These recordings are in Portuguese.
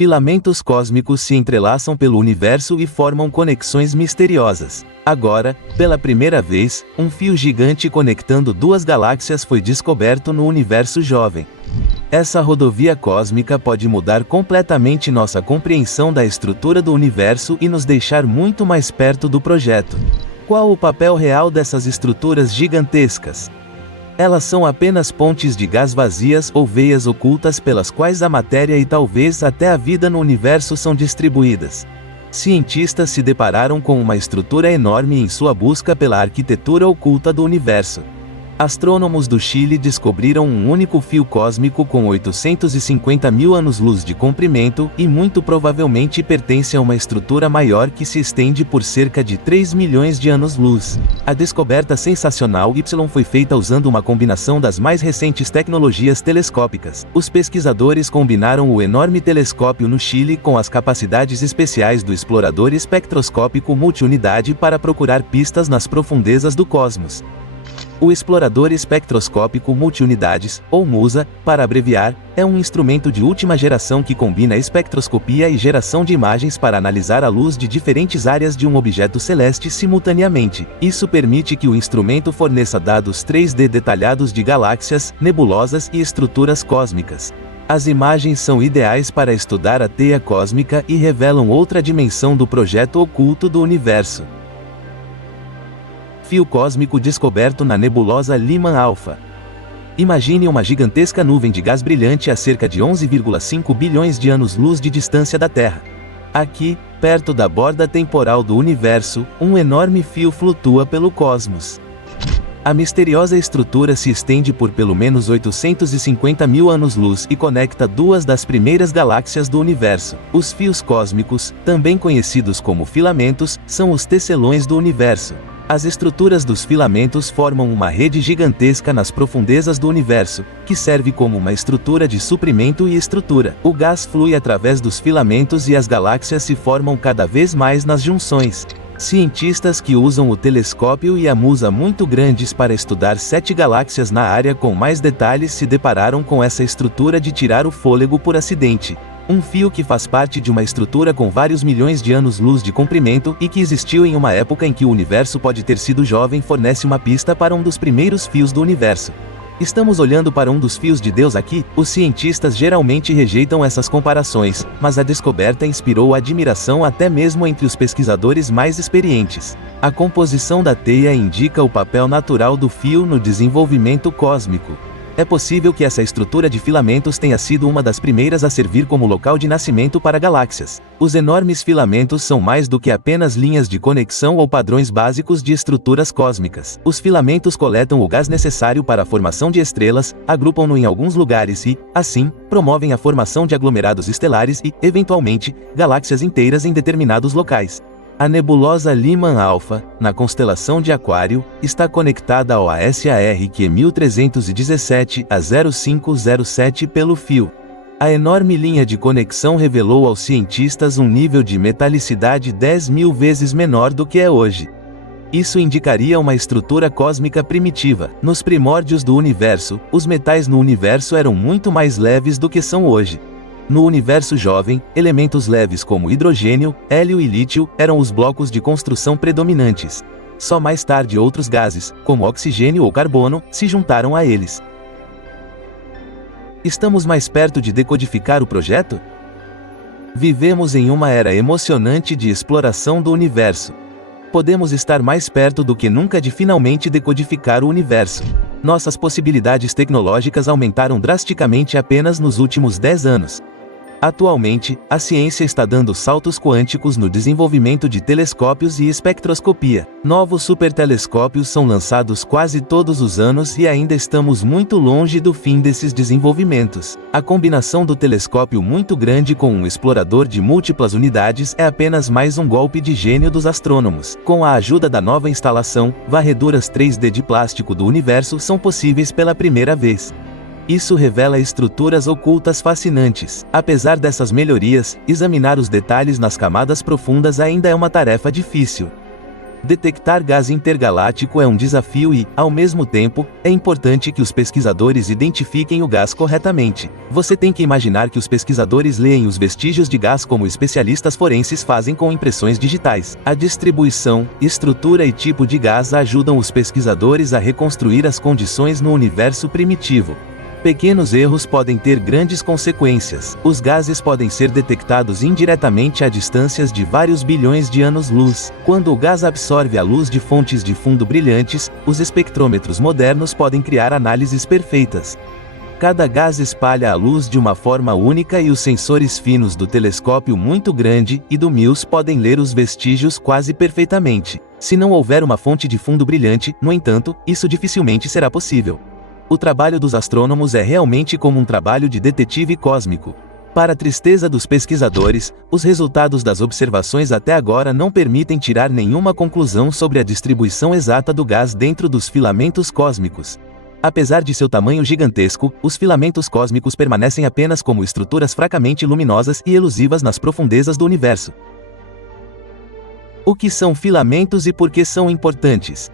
Filamentos cósmicos se entrelaçam pelo universo e formam conexões misteriosas. Agora, pela primeira vez, um fio gigante conectando duas galáxias foi descoberto no universo jovem. Essa rodovia cósmica pode mudar completamente nossa compreensão da estrutura do universo e nos deixar muito mais perto do projeto. Qual o papel real dessas estruturas gigantescas? Elas são apenas pontes de gás vazias ou veias ocultas pelas quais a matéria e talvez até a vida no universo são distribuídas. Cientistas se depararam com uma estrutura enorme em sua busca pela arquitetura oculta do universo. Astrônomos do Chile descobriram um único fio cósmico com 850 mil anos-luz de comprimento e muito provavelmente pertence a uma estrutura maior que se estende por cerca de 3 milhões de anos-luz. A descoberta sensacional Y foi feita usando uma combinação das mais recentes tecnologias telescópicas. Os pesquisadores combinaram o enorme telescópio no Chile com as capacidades especiais do explorador espectroscópico multiunidade para procurar pistas nas profundezas do cosmos. O explorador espectroscópico multiunidades, ou MUSA, para abreviar, é um instrumento de última geração que combina espectroscopia e geração de imagens para analisar a luz de diferentes áreas de um objeto celeste simultaneamente. Isso permite que o instrumento forneça dados 3D detalhados de galáxias, nebulosas e estruturas cósmicas. As imagens são ideais para estudar a teia cósmica e revelam outra dimensão do projeto oculto do universo. Fio cósmico descoberto na nebulosa Lyman Alpha. Imagine uma gigantesca nuvem de gás brilhante a cerca de 11,5 bilhões de anos-luz de distância da Terra. Aqui, perto da borda temporal do universo, um enorme fio flutua pelo cosmos. A misteriosa estrutura se estende por pelo menos 850 mil anos-luz e conecta duas das primeiras galáxias do universo. Os fios cósmicos, também conhecidos como filamentos, são os tecelões do universo. As estruturas dos filamentos formam uma rede gigantesca nas profundezas do universo, que serve como uma estrutura de suprimento e estrutura. O gás flui através dos filamentos e as galáxias se formam cada vez mais nas junções. Cientistas que usam o telescópio e a MUSA muito grandes para estudar 7 galáxias na área com mais detalhes se depararam com essa estrutura de tirar o fôlego por acidente. Um fio que faz parte de uma estrutura com vários milhões de anos-luz de comprimento e que existiu em uma época em que o universo pode ter sido jovem fornece uma pista para um dos primeiros fios do universo. Estamos olhando para um dos fios de Deus aqui? Os cientistas geralmente rejeitam essas comparações, mas a descoberta inspirou admiração até mesmo entre os pesquisadores mais experientes. A composição da teia indica o papel natural do fio no desenvolvimento cósmico. É possível que essa estrutura de filamentos tenha sido uma das primeiras a servir como local de nascimento para galáxias. Os enormes filamentos são mais do que apenas linhas de conexão ou padrões básicos de estruturas cósmicas. Os filamentos coletam o gás necessário para a formação de estrelas, agrupam-no em alguns lugares e, assim, promovem a formação de aglomerados estelares e, eventualmente, galáxias inteiras em determinados locais. A nebulosa Lyman Alpha, na constelação de Aquário, está conectada ao ASARQ 1317 a 0507 pelo fio. A enorme linha de conexão revelou aos cientistas um nível de metalicidade 10.000 vezes menor do que é hoje. Isso indicaria uma estrutura cósmica primitiva. Nos primórdios do universo, os metais no universo eram muito mais leves do que são hoje. No universo jovem, elementos leves como hidrogênio, hélio e lítio eram os blocos de construção predominantes. Só mais tarde outros gases, como oxigênio ou carbono, se juntaram a eles. Estamos mais perto de decodificar o projeto? Vivemos em uma era emocionante de exploração do universo. Podemos estar mais perto do que nunca de finalmente decodificar o universo. Nossas possibilidades tecnológicas aumentaram drasticamente apenas nos últimos 10 anos. Atualmente, a ciência está dando saltos quânticos no desenvolvimento de telescópios e espectroscopia. Novos supertelescópios são lançados quase todos os anos e ainda estamos muito longe do fim desses desenvolvimentos. A combinação do telescópio muito grande com um explorador de múltiplas unidades é apenas mais um golpe de gênio dos astrônomos. Com a ajuda da nova instalação, varreduras 3D de plástico do universo são possíveis pela primeira vez. Isso revela estruturas ocultas fascinantes. Apesar dessas melhorias, examinar os detalhes nas camadas profundas ainda é uma tarefa difícil. Detectar gás intergaláctico é um desafio e, ao mesmo tempo, é importante que os pesquisadores identifiquem o gás corretamente. Você tem que imaginar que os pesquisadores leem os vestígios de gás como especialistas forenses fazem com impressões digitais. A distribuição, estrutura e tipo de gás ajudam os pesquisadores a reconstruir as condições no universo primitivo. Pequenos erros podem ter grandes consequências. Os gases podem ser detectados indiretamente a distâncias de vários bilhões de anos-luz. Quando o gás absorve a luz de fontes de fundo brilhantes, os espectrômetros modernos podem criar análises perfeitas. Cada gás espalha a luz de uma forma única e os sensores finos do telescópio muito grande e do MILS podem ler os vestígios quase perfeitamente. Se não houver uma fonte de fundo brilhante, no entanto, isso dificilmente será possível. O trabalho dos astrônomos é realmente como um trabalho de detetive cósmico. Para a tristeza dos pesquisadores, os resultados das observações até agora não permitem tirar nenhuma conclusão sobre a distribuição exata do gás dentro dos filamentos cósmicos. Apesar de seu tamanho gigantesco, os filamentos cósmicos permanecem apenas como estruturas fracamente luminosas e elusivas nas profundezas do universo. O que são filamentos e por que são importantes?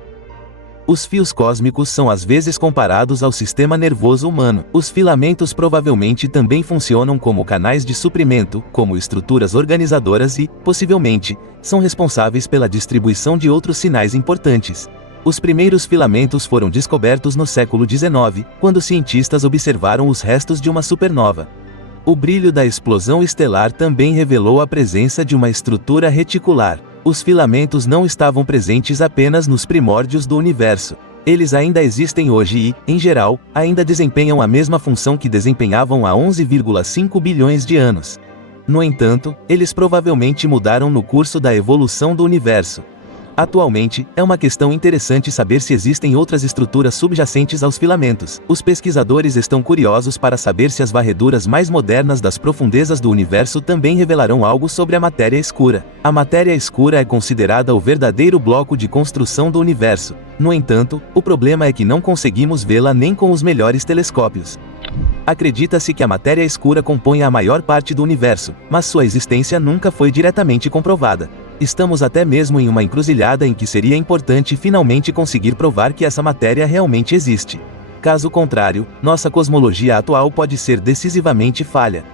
Os fios cósmicos são às vezes comparados ao sistema nervoso humano. Os filamentos provavelmente também funcionam como canais de suprimento, como estruturas organizadoras e, possivelmente, são responsáveis pela distribuição de outros sinais importantes. Os primeiros filamentos foram descobertos no século XIX, quando cientistas observaram os restos de uma supernova. O brilho da explosão estelar também revelou a presença de uma estrutura reticular. Os filamentos não estavam presentes apenas nos primórdios do universo. Eles ainda existem hoje e, em geral, ainda desempenham a mesma função que desempenhavam há 11,5 bilhões de anos. No entanto, eles provavelmente mudaram no curso da evolução do universo. Atualmente, é uma questão interessante saber se existem outras estruturas subjacentes aos filamentos. Os pesquisadores estão curiosos para saber se as varreduras mais modernas das profundezas do universo também revelarão algo sobre a matéria escura. A matéria escura é considerada o verdadeiro bloco de construção do universo. No entanto, o problema é que não conseguimos vê-la nem com os melhores telescópios. Acredita-se que a matéria escura compõe a maior parte do universo, mas sua existência nunca foi diretamente comprovada. Estamos até mesmo em uma encruzilhada em que seria importante finalmente conseguir provar que essa matéria realmente existe. Caso contrário, nossa cosmologia atual pode ser decisivamente falha.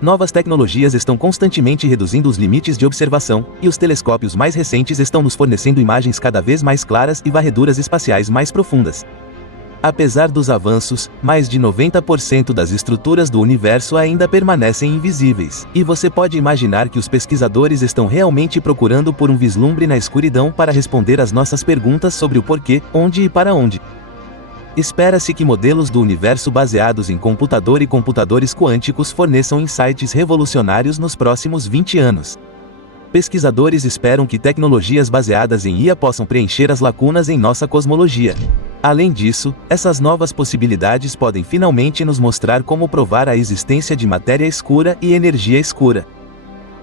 Novas tecnologias estão constantemente reduzindo os limites de observação, e os telescópios mais recentes estão nos fornecendo imagens cada vez mais claras e varreduras espaciais mais profundas. Apesar dos avanços, mais de 90% das estruturas do universo ainda permanecem invisíveis. E você pode imaginar que os pesquisadores estão realmente procurando por um vislumbre na escuridão para responder às nossas perguntas sobre o porquê, onde e para onde. Espera-se que modelos do universo baseados em computador e computadores quânticos forneçam insights revolucionários nos próximos 20 anos. Pesquisadores esperam que tecnologias baseadas em IA possam preencher as lacunas em nossa cosmologia. Além disso, essas novas possibilidades podem finalmente nos mostrar como provar a existência de matéria escura e energia escura.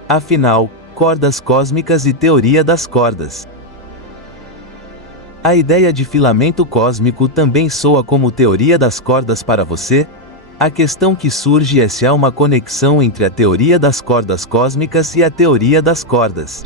Afinal, cordas cósmicas e teoria das cordas. A ideia de filamento cósmico também soa como teoria das cordas para você? A questão que surge é se há uma conexão entre a teoria das cordas cósmicas e a teoria das cordas.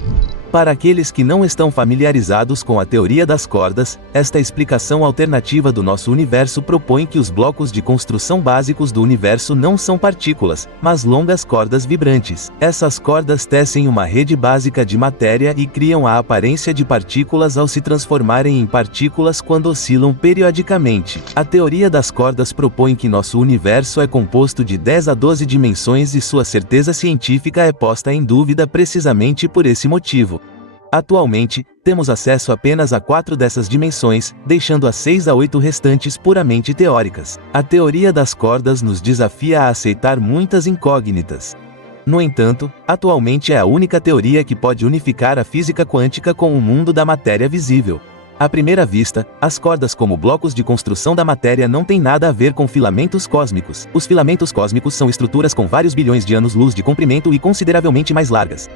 Para aqueles que não estão familiarizados com a teoria das cordas, esta explicação alternativa do nosso universo propõe que os blocos de construção básicos do universo não são partículas, mas longas cordas vibrantes. Essas cordas tecem uma rede básica de matéria e criam a aparência de partículas ao se transformarem em partículas quando oscilam periodicamente. A teoria das cordas propõe que nosso universo é composto de 10 a 12 dimensões e sua certeza científica é posta em dúvida precisamente por esse motivo. Atualmente, temos acesso apenas a 4 dessas dimensões, deixando as 6 a 8 restantes puramente teóricas. A teoria das cordas nos desafia a aceitar muitas incógnitas. No entanto, atualmente é a única teoria que pode unificar a física quântica com o mundo da matéria visível. À primeira vista, as cordas como blocos de construção da matéria não têm nada a ver com filamentos cósmicos. Os filamentos cósmicos são estruturas com vários bilhões de anos-luz de comprimento e consideravelmente mais largas.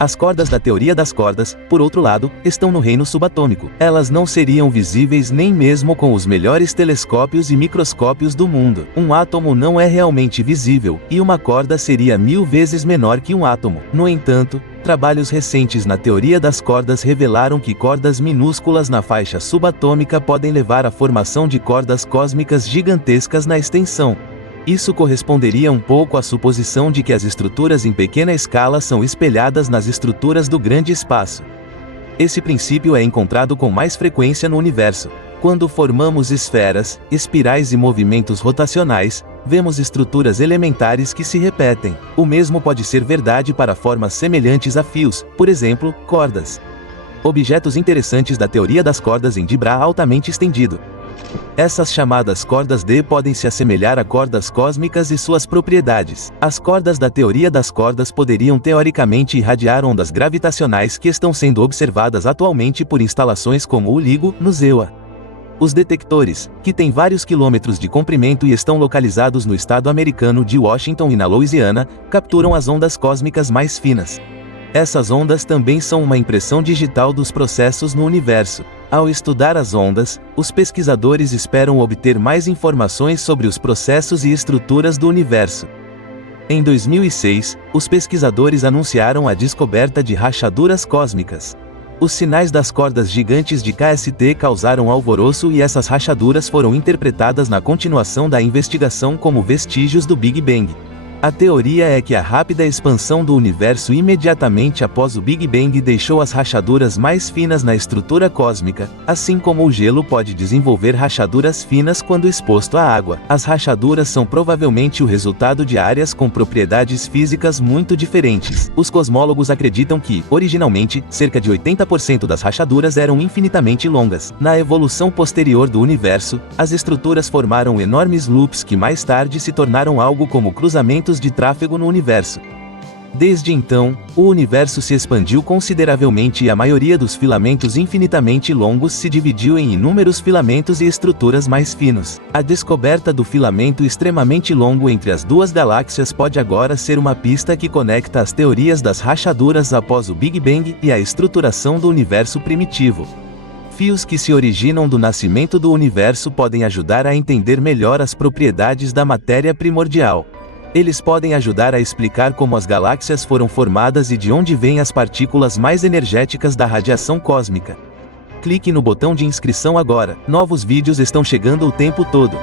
As cordas da teoria das cordas, por outro lado, estão no reino subatômico. Elas não seriam visíveis nem mesmo com os melhores telescópios e microscópios do mundo. Um átomo não é realmente visível, e uma corda seria 1000 vezes menor que um átomo. No entanto, trabalhos recentes na teoria das cordas revelaram que cordas minúsculas na faixa subatômica podem levar à formação de cordas cósmicas gigantescas na extensão. Isso corresponderia um pouco à suposição de que as estruturas em pequena escala são espelhadas nas estruturas do grande espaço. Esse princípio é encontrado com mais frequência no universo. Quando formamos esferas, espirais e movimentos rotacionais, vemos estruturas elementares que se repetem. O mesmo pode ser verdade para formas semelhantes a fios, por exemplo, cordas. Objetos interessantes da teoria das cordas em Dibra altamente estendido. Essas chamadas cordas D podem se assemelhar a cordas cósmicas e suas propriedades. As cordas da teoria das cordas poderiam teoricamente irradiar ondas gravitacionais que estão sendo observadas atualmente por instalações como o LIGO, no ZEUA. Os detectores, que têm vários quilômetros de comprimento e estão localizados no estado americano de Washington e na Louisiana, capturam as ondas cósmicas mais finas. Essas ondas também são uma impressão digital dos processos no universo. Ao estudar as ondas, os pesquisadores esperam obter mais informações sobre os processos e estruturas do universo. Em 2006, os pesquisadores anunciaram a descoberta de rachaduras cósmicas. Os sinais das cordas gigantes de KST causaram alvoroço e essas rachaduras foram interpretadas na continuação da investigação como vestígios do Big Bang. A teoria é que a rápida expansão do universo imediatamente após o Big Bang deixou as rachaduras mais finas na estrutura cósmica, assim como o gelo pode desenvolver rachaduras finas quando exposto à água. As rachaduras são provavelmente o resultado de áreas com propriedades físicas muito diferentes. Os cosmólogos acreditam que, originalmente, cerca de 80% das rachaduras eram infinitamente longas. Na evolução posterior do universo, as estruturas formaram enormes loops que mais tarde se tornaram algo como cruzamentos de tráfego no universo. Desde então, o universo se expandiu consideravelmente e a maioria dos filamentos infinitamente longos se dividiu em inúmeros filamentos e estruturas mais finos. A descoberta do filamento extremamente longo entre as duas galáxias pode agora ser uma pista que conecta as teorias das rachaduras após o Big Bang e a estruturação do universo primitivo. Fios que se originam do nascimento do universo podem ajudar a entender melhor as propriedades da matéria primordial. Eles podem ajudar a explicar como as galáxias foram formadas e de onde vêm as partículas mais energéticas da radiação cósmica. Clique no botão de inscrição agora. Novos vídeos estão chegando o tempo todo.